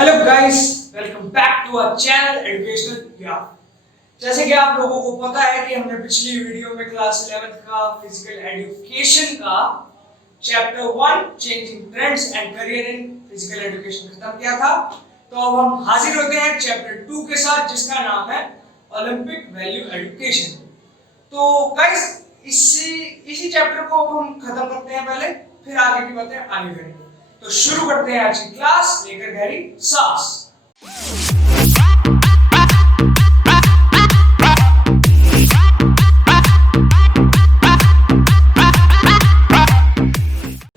Hello guys, welcome back to our channel educational या। जैसे कि आप लोगों को पता है कि हमने पिछली वीडियो में क्लास 11th का फिजिकल एजुकेशन का chapter 1 changing trends and career in physical education खत्म किया था। तो अब हम हाजिर होते हैं चैप्टर 2 के साथ, जिसका नाम है ओलंपिक वैल्यू एजुकेशन। तो गाइस, इसी चैप्टर को अब हम खत्म करते हैं पहले, फिर आगे की बातें आगे करेंगे। तो शुरू करते हैं आज की क्लास, लेकर गहरी सांस।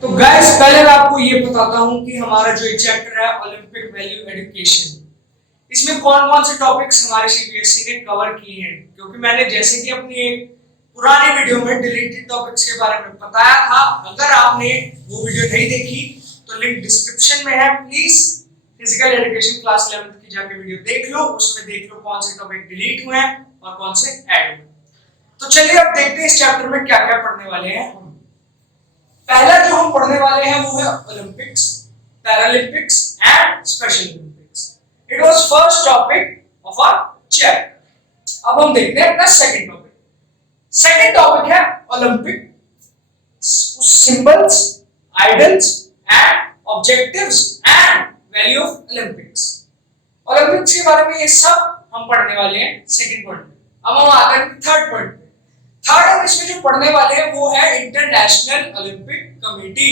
तो गाइस, पहले मैं आपको ये बताता हूं कि हमारा जो ये चैप्टर है ओलंपिक वैल्यू एजुकेशन, इसमें कौन कौन से टॉपिक्स हमारे सीबीएसई ने कवर किए हैं। क्योंकि मैंने जैसे कि अपनी एक पुरानी वीडियो में डिलीटेड टॉपिक्स के बारे में बताया था, अगर आपने वो वीडियो नहीं देखी तो लिंक डिस्क्रिप्शन में है, please physical education class 11th की जाके वीडियो देख लो, उसमें देख लो कौन से टॉपिक डिलीट हुए हैं और कौन से ऐड हुए। तो चलिए अब देखते हैं इस चैप्टर में क्या क्या पढ़ने वाले हैं हम। पहला जो हम पढ़ने वाले हैं वो है Olympics, Paralympics and special Olympics. It was first topic of our chapter. अब हम देखते हैं अपना सेकंड टॉपिक। सेकंड टॉपिक है Olympic symbols, ideals and objectives and value of Olympics. Olympics के बारे में ये सब हम पढ़ने वाले हैं सेकंड पॉइंट में। अब हम आते हैं थर्ड पॉइंट पे। थर्ड हम इसमें जो पढ़ने वाले हैं वो है इंटरनेशनल ओलंपिक कमेटी।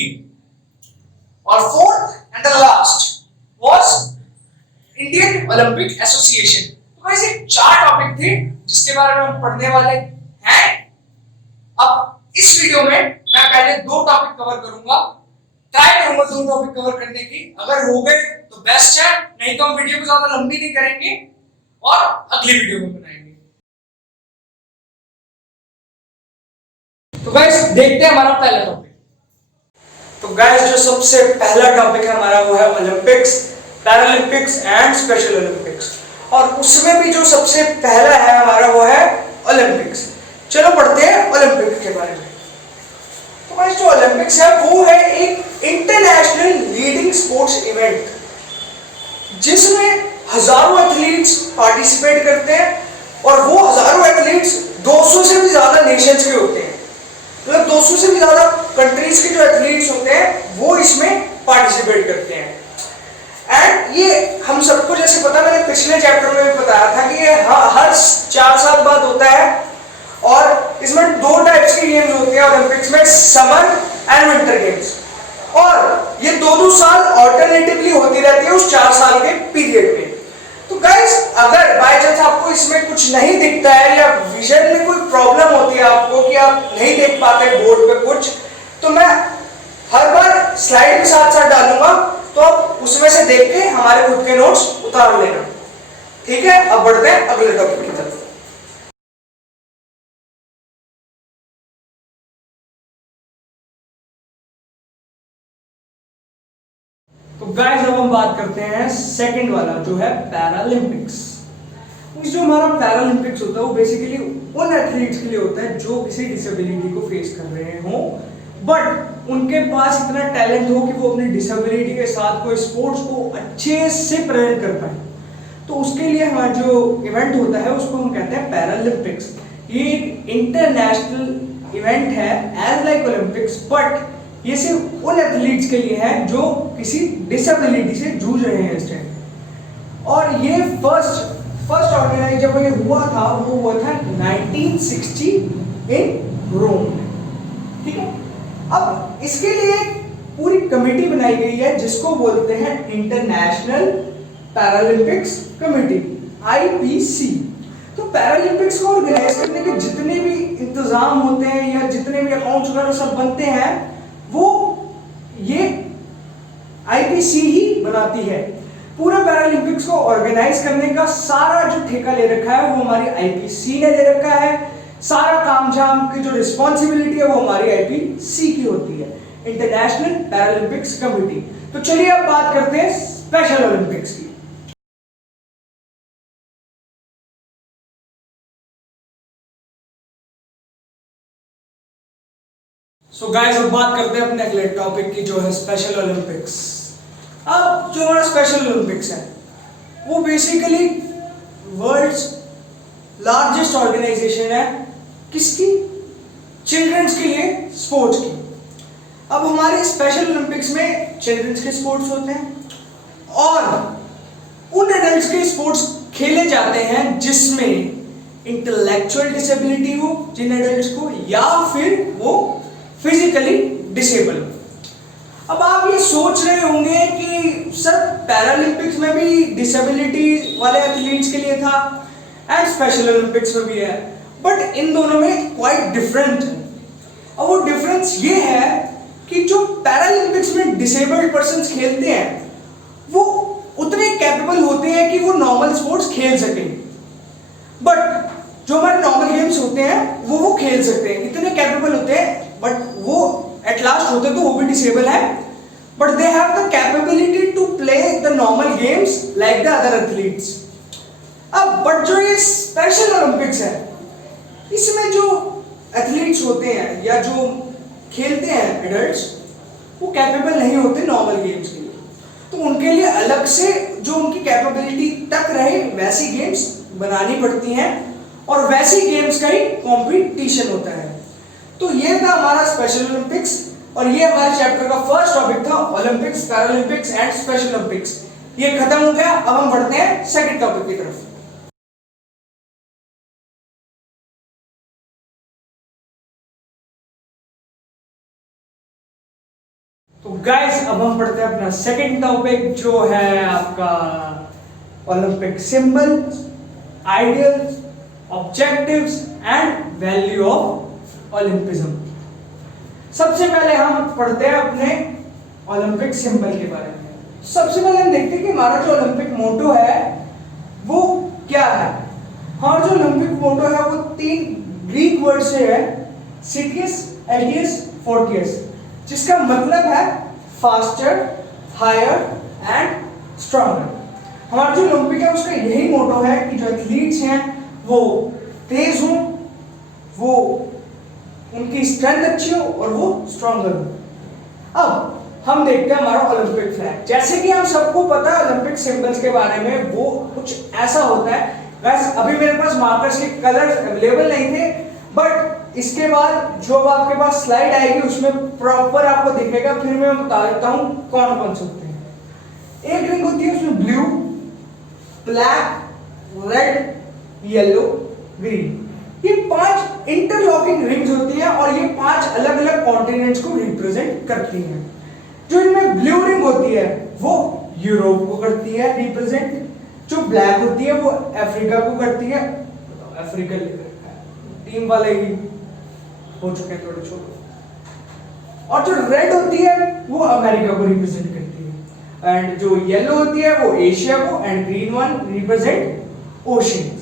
और fourth and the last was Indian Olympic association. तो वैसे चार टॉपिक थे जिसके बारे में हम पढ़ने वाले हैं। अब इस वीडियो में मैं पहले दो टॉपिक कवर करूंगा, ट्राई करूंगा दो टॉपिक कवर करने की। अगर हो गए तो बेस्ट है, नहीं तो हम वीडियो को ज्यादा लंबी नहीं करेंगे और अगली वीडियो में बनाएंगे। तो गाइस, देखते हैं हमारा पहला टॉपिक। तो गाइस, जो सबसे पहला टॉपिक है हमारा वो है Olympics, Paralympics and special Olympics. और उसमें भी जो सबसे पहला है हमारा वो है ओलंपिक्स। चलो पढ़ते हैं ओलंपिक के बारे में। तो गाइस, जो ओलंपिक्स है वो है एक इंटरनेशनल लीडिंग स्पोर्ट्स इवेंट जिसमें हजारों एथलीट्स पार्टिसिपेट करते हैं। और वो हजारों एथलीट्स 200 से भी ज्यादा नेशंस के होते हैं, मतलब 200 से भी ज्यादा कंट्रीज के जो एथलीट्स होते हैं वो इसमें पार्टिसिपेट करते हैं। एंड ये हम सबको जैसे पता, मैंने पिछले चैप्टर में भी बताया था कि ये हर 4 साल बाद होता है। और इसमें दो टाइप्स के गेम्स होते हैं ओलंपिक्स में, समर एंड विंटर गेम्स। और ये दो साल ऑल्टरनेटिवली होती रहती है उस 4 साल के पीरियड में। तो गाइस, अगर बाय चांस आपको इसमें कुछ नहीं दिखता है या विजन में कोई प्रॉब्लम होती है आपको कि आप नहीं देख पाते बोर्ड पे कुछ, तो मैं हर बार स्लाइड के साथ साथ डालूंगा, तो आप उसमें से देख के हमारे खुद के नोट्स उतार लेना, ठीक है। अब बढ़ते हैं अगले टॉपिक की तरफ। तो गाइस, अब हम बात करते हैं सेकंड वाला जो है पैरालंपिक्स। जो हमारा पैरालंपिक्स होता है वो बेसिकली उन एथलीट्स के लिए होता है जो किसी डिसेबिलिटी को फेस कर रहे हो, बट उनके पास इतना टैलेंट हो कि वो अपनी डिसेबिलिटी के साथ कोई स्पोर्ट्स को अच्छे से प्रेजेंट कर पाए। तो उसके लिए हमारा जो इवेंट होता है उसको हम कहते हैं पैरालंपिक्स। ये एक इंटरनेशनल इवेंट है एज लाइक ओलंपिक्स, बट ये सिर्फ उन एथलीट्स के लिए है जो किसी डिसेबिलिटी से जूझ रहे हैं इस टाइम। और ये फर्स्ट ऑर्गेनाइज जब ये हुआ था वो हुआ था 1960 इन रोम, ठीक है। अब इसके लिए पूरी कमेटी बनाई गई है जिसको बोलते हैं इंटरनेशनल पैरालंपिक्स कमेटी, IPC। तो पैरालंपिक्स को ऑर्गेनाइज करने के जितने भी इंतजाम होते हैं या जितने भी अकाउंट्स वगैरह सब बनते हैं वो ये IPC ही बनाती है। पूरा पैरालंपिक्स को ऑर्गेनाइज करने का सारा जो ठेका ले रखा है वो हमारी IPC ने ले रखा है। सारा कामझाम की जो रिस्पॉन्सिबिलिटी है वो हमारी IPC की होती है, इंटरनेशनल पैरालंपिक्स कमेटी। तो चलिए अब बात करते हैं स्पेशल ओलंपिक्स की। सो गाइस, अब बात करते हैं अपने अगले टॉपिक की जो है स्पेशल ओलंपिक्स। अब जो हमारा स्पेशल ओलंपिक्स है वो बेसिकली वर्ल्ड्स लार्जेस्ट ऑर्गेनाइजेशन है किसकी, चिल्ड्रंस के लिए, स्पोर्ट्स की। अब हमारे स्पेशल ओलंपिक्स में चिल्ड्रंस के स्पोर्ट्स होते हैं और उन एडल्ट्स के स्पोर्ट्स खेले जाते हैं जिसमें इंटेलेक्चुअल डिसेबिलिटी हो जिन एडल्ट्स को, या फिर वो फिजिकली डिसेबल। अब आप ये सोच रहे होंगे कि सर पैरालंपिक्स में भी डिसेबिलिटी वाले एथलीट्स के लिए था एंड स्पेशल ओलंपिक्स में भी है, बट इन दोनों में क्वाइट डिफरेंट है। और वो डिफरेंस ये है कि जो पैरालंपिक्स में डिसेबल्ड पर्सन्स खेलते हैं वो उतने कैपेबल होते हैं कि वो नॉर्मल स्पोर्ट्स खेल सकें, बट जो हमारे नॉर्मल गेम्स होते हैं वो खेल सकते हैं, इतने कैपेबल होते हैं, बट वो एट लास्ट होते तो वो भी डिसेबल है, but they have the capability to play the normal games like the other athletes. अब बट जो ये स्पेशल ओलंपिक्स है इसमें जो एथलीट्स होते हैं या जो खेलते हैं एडल्ट्स वो कैपेबल नहीं होते नॉर्मल गेम्स के लिए, तो उनके लिए अलग से जो उनकी कैपेबिलिटी तक रहे वैसी गेम्स बनानी पड़ती हैं और वैसी गेम्स का ही कंपटीशन होता है। तो ये था हमारा स्पेशल ओलंपिक्स और ये हमारे चैप्टर का फर्स्ट टॉपिक था Olympics, Paralympics and special Olympics. ये खत्म हो गया, अब हम बढ़ते हैं सेकंड टॉपिक की तरफ। तो गाइस अब हम पढ़ते हैं अपना सेकंड टॉपिक जो है आपका Olympic symbol, ideals, objectives and value of Olympism. सबसे पहले हम पढ़ते हैं अपने ओलंपिक सिंबल के बारे में। सबसे पहले हम देखते हैं कि हमारा जो ओलंपिक मोटो है वो क्या है। हमारा जो ओलंपिक मोटो है वो 3 ग्रीक वर्ड से है, सिटियस, एडियस, फोर्टियस, जिसका मतलब है फास्टर, हायर एंड स्ट्रॉन्गर। हमारा जो ओलंपिक है उसका यही मोटो है कि जो एथलीट्स हैं वो तेज हों, वो उनकी स्ट्रेंथ अच्छी हो और वो स्ट्रॉन्गर हो। अब हम देखते हैं हमारा ओलंपिक फ्लैग। जैसे कि हम सबको पता है ओलंपिक सिंबल्स के बारे में, वो कुछ ऐसा होता है। वैसे अभी मेरे पास मार्कर्स के कलर्स अवेलेबल नहीं थे, बट इसके बाद जो आपके पास स्लाइड आएगी उसमें प्रॉपर आपको दिखेगा, फिर मैं बता देता हूं कौन कौन से होते हैं। एक रिंग होती है उसमें blue, black, red, yellow, green. ये 5 इंटरलॉकिंग रिंग्स होती हैं और ये 5 अलग अलग कॉन्टिनेंट्स को रिप्रेजेंट करती हैं। जो इनमें ब्लू रिंग होती है वो यूरोप को करती है रिप्रेजेंट, जो ब्लैक होती है वो अफ्रीका को करती है, अफ्रीका टीम वाले ही हो चुके हैं थोड़े छोटे, और जो रेड होती है वो अमेरिका को रिप्रेजेंट करती है, एंड जो येलो होती है वो एशिया को, and green one represent oceans.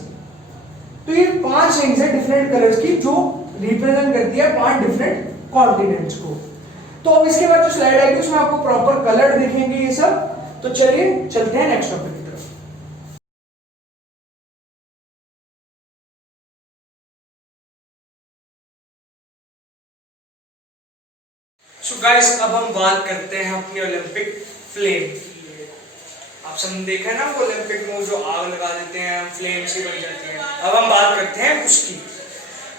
तो ये 5 रिंग्स है डिफरेंट कलर्स की जो रिप्रेजेंट करती है 5 डिफरेंट कॉन्टिनेंट्स को। तो अब इसके बाद जो स्लाइड आएगी उसमें आपको प्रॉपर कलर दिखेंगे ये सब। तो चलिए चलते हैं नेक्स्ट टॉपिक की तरफ। सो गाइस अब हम बात करते हैं अपनी ओलंपिक फ्लेम। आप सब देखा ना वो ओलंपिक में जो आग लगा देते हैं, फ्लेम से बन जाती है। अब हम बात करते हैं उसकी।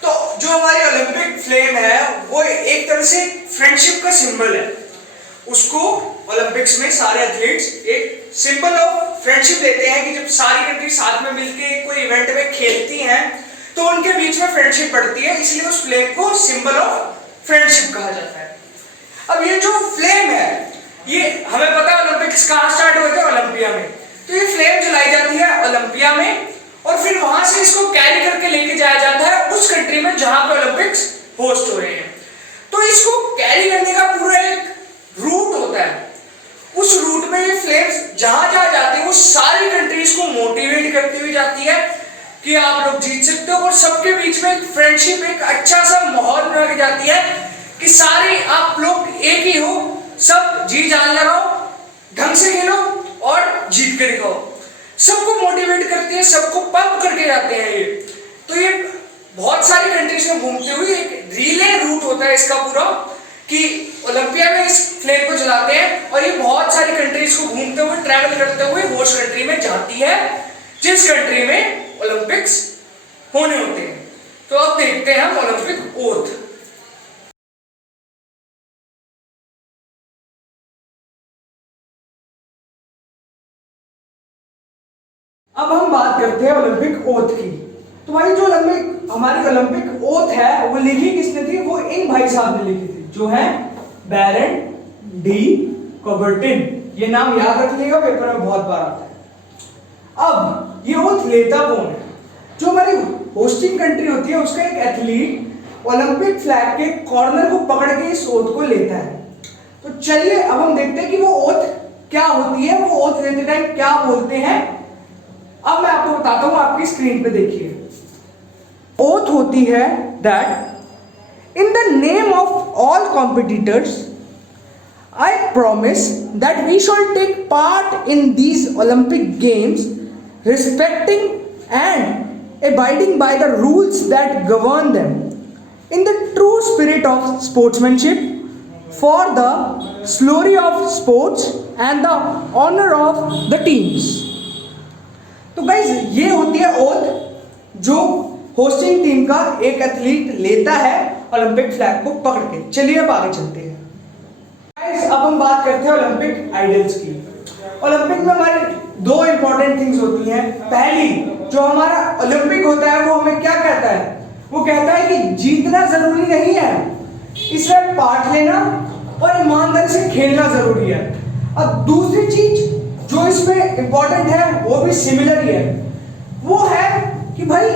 तो जो हमारी ओलंपिक फ्लेम है वो एक तरह से फ्रेंडशिप का सिंबल है। उसको ओलंपिक्स में सारे एथलीट्स एक सिंबल ऑफ फ्रेंडशिप देते हैं कि जब सारी कंट्री साथ में मिलकर कोई इवेंट में खेलती हैं तो उनके बीच में फ्रेंडशिप बढ़ती है, इसलिए उस फ्लेम को सिंबल ऑफ फ्रेंडशिप कहा जाता है। अब ये जो फ्लेम है ये हमें पता है ओलंपिक्स कहाँ स्टार्ट हुए थे, ओलंपिया में। तो ये फ्लेम जलाई जाती है ओलंपिया में और फिर वहां से इसको कैरी करके लेके जाया जाता है उस कंट्री में जहां पे ओलंपिक्स होस्ट हो रहे हैं। तो इसको कैरी करने का पूरा एक रूट होता है। उस रूट में ये फ्लेम्स जहां जहां जाती है वो सारी कंट्रीज को मोटिवेट करती हुई जाती है कि आप लोग जीत सकते हो, और सबके बीच में एक फ्रेंडशिप, एक अच्छा सा माहौल बना के जाती है कि सारे आप लोग एक ही हो, सब जी जान लगाओ, ढंग से खेलो और जीत के दिखाओ। सबको मोटिवेट करती है, सबको पंप करके जाते हैं ये। तो ये बहुत सारी कंट्रीज में घूमते हुए एक रिले रूट होता है इसका पूरा, कि ओलंपिया में इस फ्लेम को जलाते हैं और ये बहुत सारी कंट्रीज को घूमते हुए ट्रैवल करते हुए होस्ट कंट्री में जाती है जिस कंट्री में ओलंपिक्स होने होते हैं। तो अब देखते हैं हम ओलंपिक ओथ। अब हम बात करते हैं ओलंपिक ओथ की। तो भाई जो हमारी ओलंपिक ओथ है वो लिखी किसने थी? वो इन भाई साहब ने लिखी थी जो है बैरन डी कॉबर्टिन। ये नाम याद रख लीजिएगा, पेपर में बहुत बार आता है। अब ये ओथ लेता कौन है? जो हमारी होस्टिंग कंट्री होती है उसका एक एथलीट ओलंपिक फ्लैग के कॉर्नर को पकड़ के इस ओथ को लेता है। तो चलिए अब हम देखते हैं कि वो ओथ क्या होती है, वो ओथ लेते टाइम क्या बोलते हैं। अब मैं आपको बताता हूं, आपकी स्क्रीन पे देखिए। ओथ होती है that in the name of all competitors I promise that we shall take part in these Olympic Games, respecting and abiding by the rules that govern them, in the true spirit of sportsmanship, for the glory of sports and the honor of the teams. तो guys ये होती है oath जो hosting team का एक athlete लेता है Olympic flag को पकड़ के। चलिए अब आगे चलते हैं। अब हम बात करते हैं ओलंपिक आइडल्स की। ओलंपिक में हमारी दो इंपॉर्टेंट थिंग्स होती हैं। पहली, जो हमारा ओलंपिक होता है वो हमें क्या कहता है? वो कहता है कि जीतना जरूरी नहीं है, इसमें पार्ट लेना और ईमानदारी से खेलना जरूरी है। अब दूसरी चीज जो इसमें इंपॉर्टेंट है वो भी सिमिलर ही है, वो है कि भाई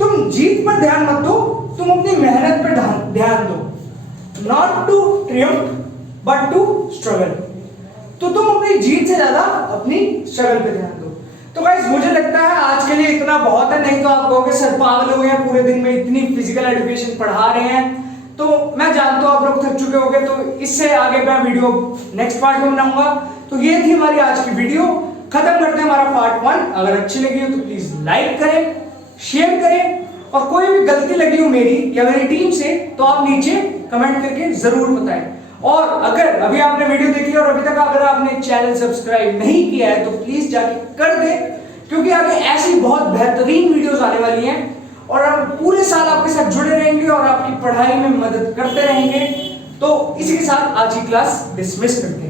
तुम जीत पर ध्यान मत दो, तुम अपनी मेहनत पर ध्यान दो। Not to triumph but to struggle. तो तुम अपनी जीत से ज्यादा अपनी स्ट्रगल पे ध्यान दो। तो गाइस मुझे लगता है आज के लिए इतना बहुत है, नहीं तो आप कहोगे सर पागल हो गए, पूरे दिन में इतनी फिजिकल एजुकेशन पढ़ा रहे हैं। तो मैं जानता हूं आप लोग थक चुके होंगे, तो इससे आगे मैं वीडियो नेक्स्ट पार्ट में बनाऊंगा। तो ये थी हमारी आज की वीडियो, खत्म करते हैं हमारा पार्ट 1। अगर अच्छी लगी हो तो प्लीज लाइक करें, शेयर करें, और कोई भी गलती लगी हो मेरी या मेरी टीम से तो आप नीचे कमेंट करके जरूर बताएं। और अगर अभी आपने वीडियो देखी और अभी तक अगर आपने चैनल सब्सक्राइब नहीं किया है तो प्लीज जाके कर दे, क्योंकि आगे ऐसी बहुत बेहतरीन वीडियोस आने वाली हैं और हम पूरे साल आपके साथ जुड़े रहेंगे और आपकी पढ़ाई में मदद करते रहेंगे। तो इसी के साथ आज की क्लास डिसमिस करते हैं।